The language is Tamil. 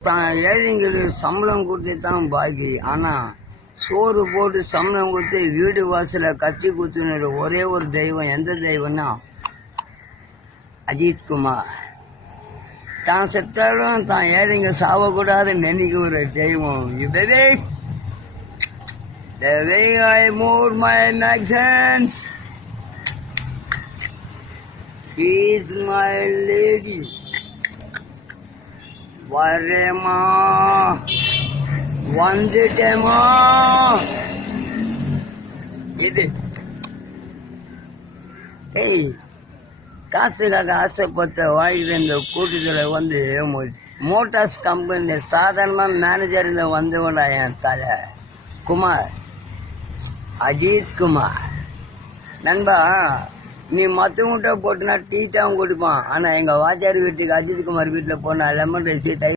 தான் ஏழைங்களுக்கு சம்பளம் கொடுத்து தான் பாக்கி. ஆனா சோறு போட்டு சம்பளம் கொடுத்து வீடு வாசல கட்டி குத்துன ஒரே ஒரு தெய்வம் எந்த தெய்வம்னா அஜித்குமார். தான் செத்தாலும் தான் ஏழைங்க சாவக்கூடாதுன்னு நினைக்க ஒரு தெய்வம். The way I move my actions, she's my lady. வரேமா வந்துட்டேமா. இது காசுக்காக ஆசைப்பட்ட வாழ்கிற இந்த கூட்டத்தில் வந்து மோட்டார்ஸ் கம்பெனி சாதாரணமா மேனேஜர் இந்த வந்தவங்களா என் தலை குமார், அஜித் குமார். நண்பா, நீ மற்றவங்கிட்ட போட்டுனா டீச்சாவும் கொடுப்பான். ஆனா எங்க வாத்தியார் வீட்டுக்கு அஜித் குமார் வீட்டுல போனா லெமன் ரைஸ்